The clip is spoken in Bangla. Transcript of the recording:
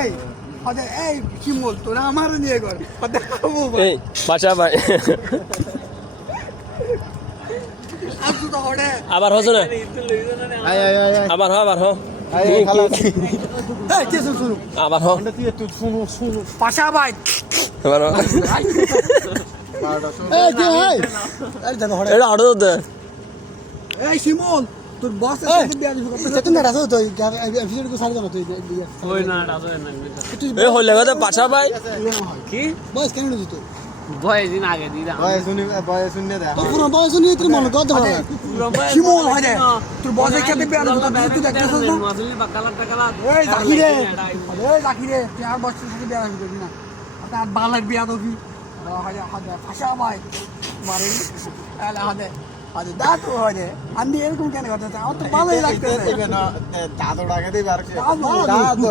এই আরে এই কি বল তোরা আমার নিয়ে কর এই বাসা ভাই আসু তো হড়ে আবার হচ্ছে না আবার হ এই কে শুনু আবার হ শুনু পাশা ভাই আবার এই কে ভাই এই দেখো হড়ে এটা অর্ডার দে এই শিমুল তোর বস এসে বিয়া দিছ তুই না রাসো তুই এপিসোড কো সারি জানো তুই ওই না রাজো না এই হইলে কথা বাসা ভাই কি বস কেন দিত ভয় দিন আগে দিলাম বয় শুনে দে তো পুরো বস নিয়ে তুই মন কর দে শিমুল হড়ে তোর বস এসে বিয়া দিছ তুই দেখছস না মাসুলি বাকালা টাকালা এই জাকিরে তুই আর বস সাথে বিয়া দিবি না আর বালার বিয়া দিবি হাদা পাশা ভাই মারে আলা হাদা আরে দাঁতো হরে আমি এরকম কেন করতে আমার তো ভালোই লাগতেছে দাদু টাকা দিবার দাদু